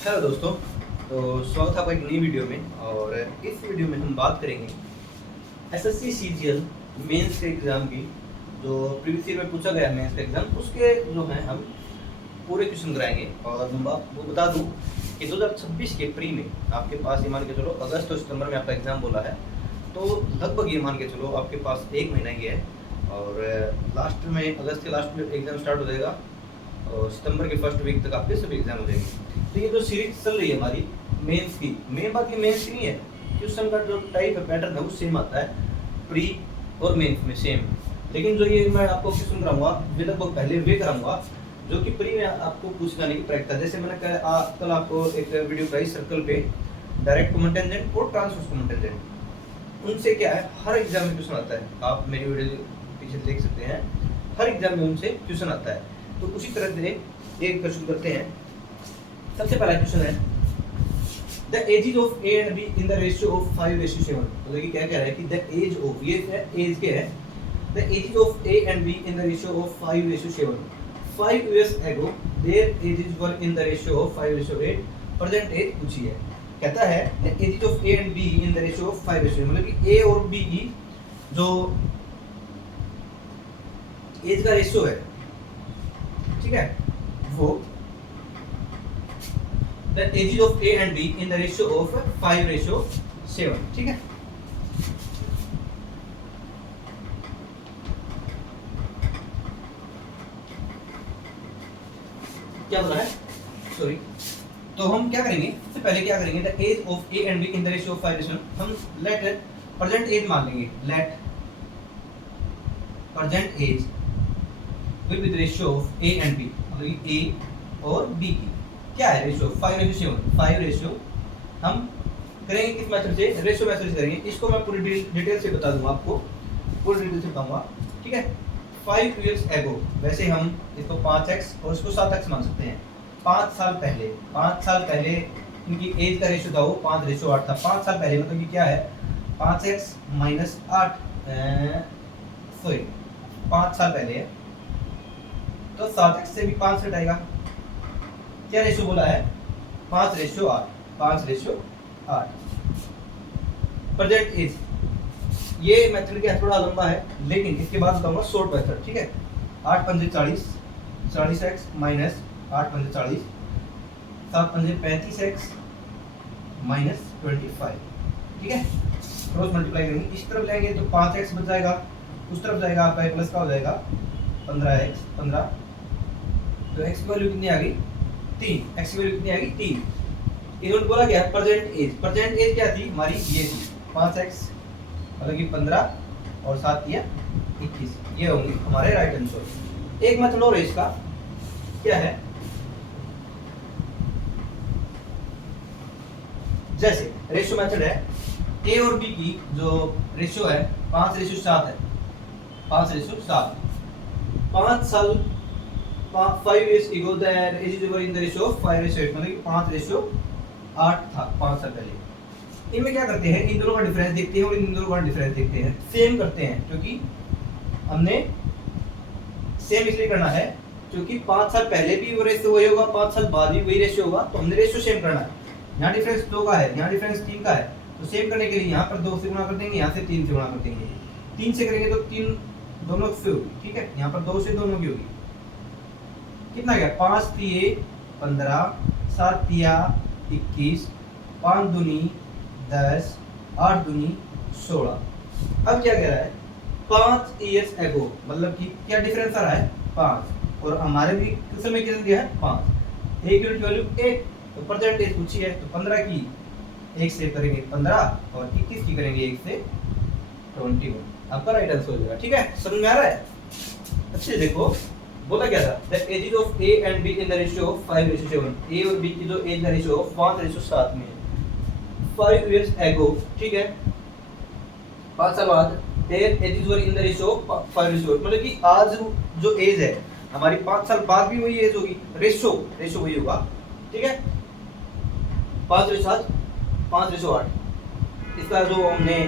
Hello दोस्तों। तो स्वागत है आपका एक नई वीडियो में। और इस वीडियो में हम बात करेंगे एसएससी सीजीएल मेंस के एग्ज़ाम की, जो प्रीवियस ईयर में पूछा गया मेंस का एग्ज़ाम, उसके जो है हम पूरे क्वेश्चन कराएंगे। और मैं आपको बता दूं कि 2026 के प्री में आपके पास, ये मान के चलो अगस्त और सितंबर में आपका एग्ज़ाम बोला है, तो लगभग ये मान के चलो आपके पास एक महीना ही है। और लास्ट में, अगस्त के लास्ट में एग्ज़ाम स्टार्ट हो जाएगा और सितंबर के फर्स्ट वीक तक आपके सभी एग्जाम हो जाएंगे। तो ये जो सीरीज चल रही है हमारी मेंस की, मेन बात ये मेंस की नहीं है, क्वेश्चन का जो टाइप है, पैटर्न है, वो सेम आता है प्री और मेंस में सेम। लेकिन जो ये मैं आपको क्वेश्चन कराऊंगा लगभग पहले वे कराऊंगा जो कि प्री में आपको पूछ जाने की प्रैक्टिस है। जैसे मैंने कल आपको एक वीडियो कराई सर्कल पे, डायरेक्ट कॉमन टेंजेंट और ट्रांसवर्स कॉमन टेंजेंट। उनसे क्या है, हर एग्जाम में क्वेश्चन आता है, आप मेरी वीडियो पीछे देख सकते हैं, हर एग्जाम में उनसे क्वेश्चन आता है। तो उसी तरह से एक क्वेश्चन करते हैं। सबसे पहला क्वेश्चन है, the ages of A and B in the ratio of 5:7। मतलब कि क्या कह रहा है कि द एज ऑफ, ये है एज के है, the ages of A and B in the ratio of 5:7। 5 years ago their ages were in the ratio of 5:8। Present age पूछी है। कहता है the ages of A and B in the ratio of 5:8, मतलब कि ए और B की जो as का रेशियो है, ठीक है, वो the ages of A and B in the ratio of 5:7, ठीक है। क्या बोला है, सॉरी। तो हम क्या करेंगे, सबसे पहले क्या करेंगे, the age of A and B in the ratio of 5:7, हम लेट प्रेजेंट एज मान लेंगे। Let present age will be the ratio of A and B, मतलब ए और बी की क्या है रेशियो, 5:7। 5 रेशियो हम करेंगे किस मेथड से, रेशियो मेथड से करेंगे। इसको मैं पूरी डिटेल से बता दूंगा आपको, पूरी डिटेल से बताऊंगा, ठीक है। 5 years ago, वैसे हम इसको 5x और इसको 7x मान सकते हैं। 5 साल पहले इनकी एज का रेशियो था वो 5:8 था। 5 साल पहले मतलब कि क्या है, 5x माइनस 8, सॉरी 5 साल पहले है, तो 7x से भी 5 हटाएगा। क्या रेशियो बोला है, 5:8। 5:8 प्रेजेंट एज। ये मेथड क्या थोड़ा लंबा है, लेकिन इसके बाद बताऊंगा शॉर्ट मेथड, ठीक है। 8 पंजे 40, 40x माइनस 8 पंजे 40, 7 पंजे 35x माइनस 25, ठीक है। क्रॉस मल्टीप्लाई करेंगे, इस तरफ जाएंगे तो 5x बच जाएगा, उस तरफ जाएगा आपका प्लस का हो जाएगा 15x, 15। तो x की वैल्यू कितनी आ गई, 3। x की वैल्यू कितनी आ गई, 3। इन्होंने बोला क्या, प्रेजेंट एज। प्रेजेंट एज क्या थी हमारी, ये थी 5x, मतलब कि 15 और 7 दिया 21। ये होंगे हमारे राइट आंसर। एक मेथड और है इसका, क्या है, जैसे रेशियो मेथड है, ए और बी की जो रेशियो है 5:7 है, 5:7। 5 साल 5 years ago the ages were in the ratio of 5:8, मतलब कि 5:8 था 5 साल पहले। इनमें क्या करते हैं, इन दोनों का डिफरेंस देखते हैं और इन दोनों का डिफरेंस देखते हैं, सेम करते हैं, क्योंकि हमने सेम इसलिए करना है क्योंकि 5 साल पहले भी वो रेशियो वही होगा, 5 साल बाद भी वही रेशियो होगा, तो हमने रेशियो सेम करना है। यहाँ डिफरेंस 2 का है, यहाँ डिफरेंस 3 का है, तो सेम करने के लिए यहाँ पर 2 से गुणा कर देंगे, यहाँ से 3 से गुणा कर देंगे। 3 से करेंगे तो 3 दोनों से होगी, ठीक है। यहाँ पर 2 से दोनों की होगी, कितना गया, 5 3 15, 7 3 21, 5 दूनी 10, 8 दूनी 16। अब क्या कह रहा है, 5 years ago, मतलब कि क्या डिफरेंस आ रहा है, 5, और हमारे भी क्वेश्चन में कितना दिया है, 5। एक यूनिट वैल्यू 1, तो प्रेजेंट एज पूछी है, तो 15 की 1 से करेंगे 15 और 21 की करेंगे 1 से 21। आपका राइट आंसर हो जाएगा, ठीक है। समझ में आ रहा है, अच्छे देखो। बोला क्या था, the ages of A and B in the ratio of 5:7। A और बी की जो एज का रेशियो 5:7 में है। 5 years ago, ठीक है, 5 साल बाद their ages were in the ratio of 5:8, मतलब कि आज जो एज है हमारी 5 साल बाद भी वही एज होगी, रेशियो वही होगा, ठीक है। 5:7, 5:8, इसका जो हमने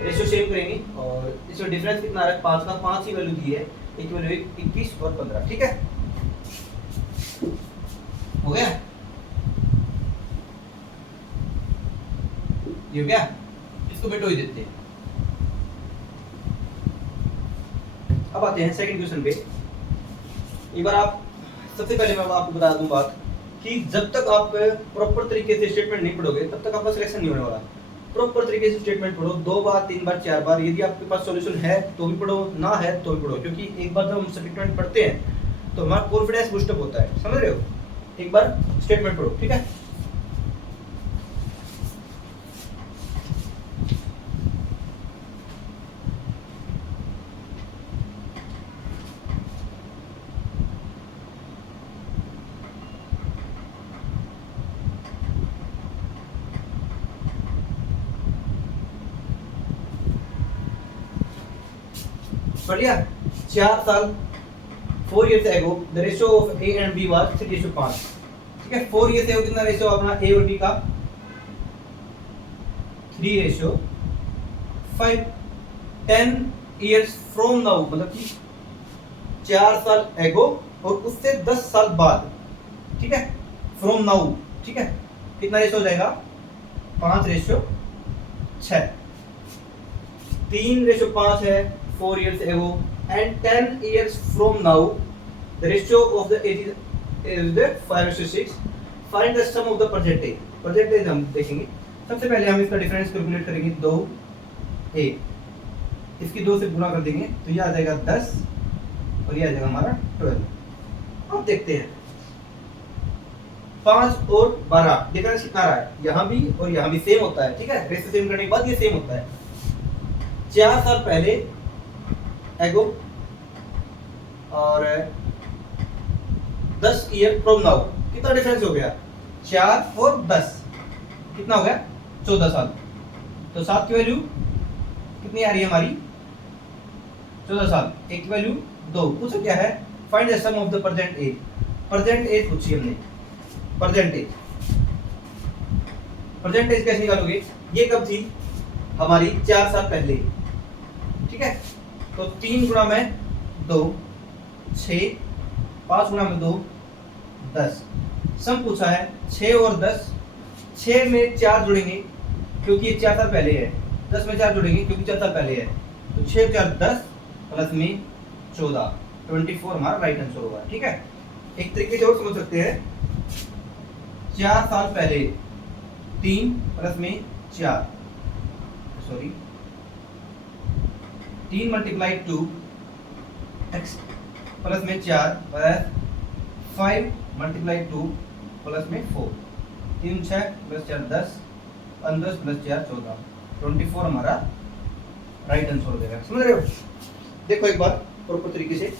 रेशियो सेम करेंगे और इसमें डिफरेंस कितना आ रहा है, 5 का, 5 ही वैल्यू दी है, एक वैल्यू 21 और 15, ठीक है, हो गया। ये हो गया, इसको मिटो ही देते हैं। अब आते हैं सेकंड क्वेश्चन पे। एक बार आप, सबसे पहले मैं आपको बता दूं बात कि जब तक आप प्रॉपर तरीके से स्टेटमेंट नहीं पढ़ोगे तब तक आपका सिलेक्शन नहीं होने वाला। प्रॉपर तरीके से स्टेटमेंट पढ़ो, 2 बार 3 बार 4 बार, यदि आपके पास सॉल्यूशन है तो भी पढ़ो, ना है तो भी पढ़ो, क्योंकि एक बार जब हम स्टेटमेंट पढ़ते हैं तो हमारा कॉन्फिडेंस बूस्टअप होता है, समझ रहे हो। एक बार स्टेटमेंट पढ़ो, ठीक है। पढ़ लिया। 4 साल 4 years ago the ratio of A and B was 3:5। ठीक है, 4 years ago कितना रेशियो अपना A और B का 3:5। 10 years from now मतलब कि 4 साल एगो और उससे 10 साल बाद, ठीक है, फ्रॉम नाउ, ठीक है, कितना रेशियो हो जाएगा 5:6। 3:5 है 4 years ago and 10 years from now the ratio of the age is the 5:6। find the sum of the percentage। Percentage हम देखेंगे। सबसे पहले हम इसका डिफरेंस कैलकुलेट करेंगे। 2a इसकी 2 से गुणा कर देंगे तो ये आ जाएगा 10 और ये आ जाएगा हमारा 12। अब देखते हैं 5 और 12 डिफरेंस कितना रहा है, यहाँ भी और यहाँ भी सेम होता है, ठीक है। रेशियो सेम करने के बाद ये सेम होता है। 4 साल पहले एगो और 10 ईयर फ्रॉम नाउ, कितना डिफरेंस हो गया 4 और 10, कितना हो गया 14 साल। तो 7 की वैल्यू कितनी आ रही है हमारी 14 साल। एक की वैल्यू 2। पूछा क्या है, find the sum of the present age. Present age पूछी हमने, प्रेजेंट एज कैसे निकालोगे, ये कब थी हमारी 4 साल पहले, ठीक है। तो 3 गुणा में 2 6, 5 गुणा में 2 10। सम पूछा है 6 और 10, 6 में 4 जुड़ेंगे क्योंकि ये 4 साल पहले है, 10 में 4 जुड़ेंगे क्योंकि 4 साल पहले है, तो 6 4 10 प्लस में 14, 24 हमारा राइट आंसर होगा, ठीक है। एक तरीके से और समझ सकते हैं, 4 साल पहले 3 प्लस में 4, सॉरी 3 मल्टीप्लाई 2 x प्लस में 4 प्लस 5 मल्टीप्लाई 2 प्लस में 4, 3 6 प्लस 4 10, 15 प्लस 4 14, 24 हमारा राइट आंसर हो जाएगा। समझ रहे हो। देखो एक बार प्रॉपर तरीके से,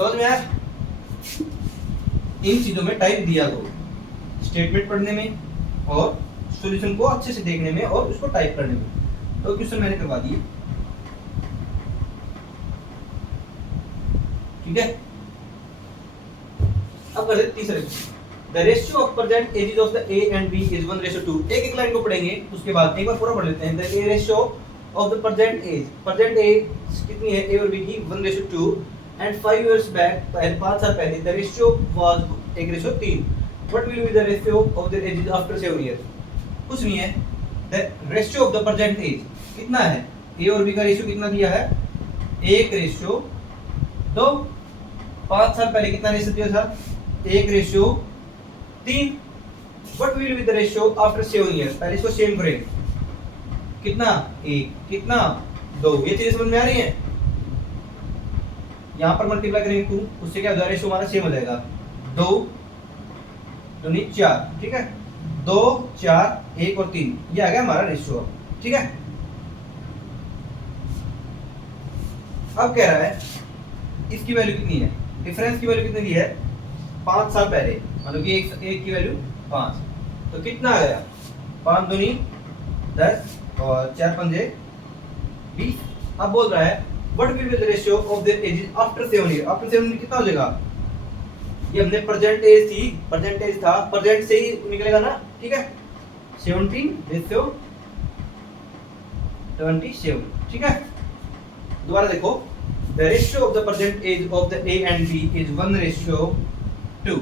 समझ में आया। इन चीजों में टाइप दिया करो, स्टेटमेंट पढ़ने में और सॉल्यूशन को अच्छे से देखने में और उसको टाइप करने में। तो क्वेश्चन मैंने करवा दिए, ठीक है। अब कर देते तीसरे, the ratio of present ages of the A and B is 1:2। एक लाइन को पढ़ेंगे उसके बाद एक बार पूरा पढ़ लेते हैं। The A ratio of the present age, present age कितनी है ए और बी की 1:2 and 5 years back, 5 साल पहले the ratio was 1:3। what will be the ratio of the ages after 7 years? कुछ नहीं है, the ratio of the present age कितना है, a और b का रेशियो कितना दिया है 1:2। 5 साल पहले कितना रेशियो दिया था 1:3। what will be the ratio after 7 years? पहले इसको सेम करें, कितना 1 कितना 2, ये चीजें समझ में आ रही है। यहाँ पर मल्टीप्लाई करेंगे 2, उससे क्या हो जाएगा, रेशियो हमारा सेम हो जाएगा 2 दूनी 4, ठीक है। 2 4 1 और 3, ये आ गया हमारा रेशियो, ठीक है। अब कह रहा है इसकी वैल्यू कितनी है, डिफरेंस की वैल्यू कितनी दी है 5 साल पहले, मतलब कि एक की वैल्यू 5, तो कितना आ गया 5 दूनी 10 और 4 पंजे 20। अब बोल रहा है what will be the ratio of their edges after 7 year, after 7 year कितना हो जाएगा, ये हमने प्रेजेंट एज थी, प्रेजेंट एज था, प्रेजेंट से ही निकलेगा ना, ठीक है 17:27, ठीक है। दोबारा देखो, the ratio of the present age of the A and B is 1:2।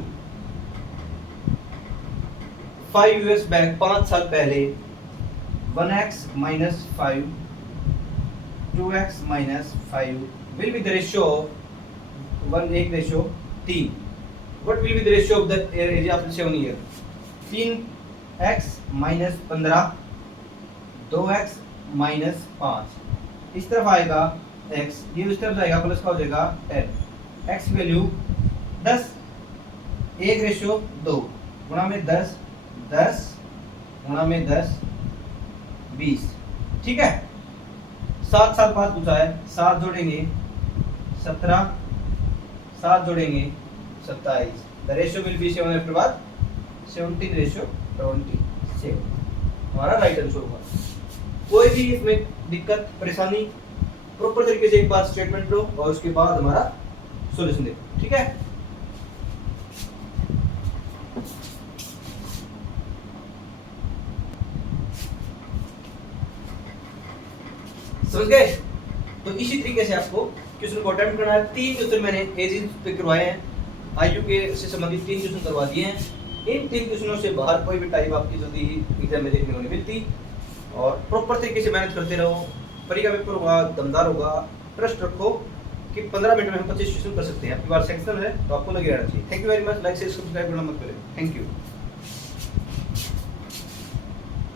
5 years back 5 साल पहले 1x minus 5 2x minus 5 will be the ratio of 1:3। what will be the ratio of the age after 7 year, 3x minus 15 2x minus 5, इस तरफ आएगा x, ये उस तरफ जाएगा plus का हो जाएगा 10, x वैल्यू 10 1:2 गुणा में 10 10 गुणा में 10 20, ठीक है। 7 साल बाद पूछा है, 7 जोड़ेंगे 17 7 जोड़ेंगे 27, the ratio will be 7 after बाद 17:27, हमारा राइट आंसर होगा। कोई भी इसमें दिक्कत परेशानी प्रॉपर तरीके से एक बार स्टेटमेंट लो और उसके बाद हमारा सॉल्यूशन देखो, ठीक है। समझ गए? तो इसी तरीके से आपको क्वेश्चन को अटेम्प्ट करना है। 3 क्वेश्चन मैंने एजेस पे करवाए हैं, आयु के से संबंधित 3 क्वेश्चन करवा दिए हैं। इन 3 क्वेश्चनों से बाहर कोई भी टाइप आपकी जल्दी ही एग्जाम में देखने को नहीं मिलती, और प्रॉपर तरीके से मेहनत करते रहो, परीक्षा पेपर होगा दमदार होगा, ट्रस्ट रखो कि 15 मिनट में हम 25 क्वेश्चन कर सकते हैं। आपकी बार सेक्शन है तो आपको लगे रहना चाहिए। Thank you very much, like share subscribe करना मत करें। Thank you.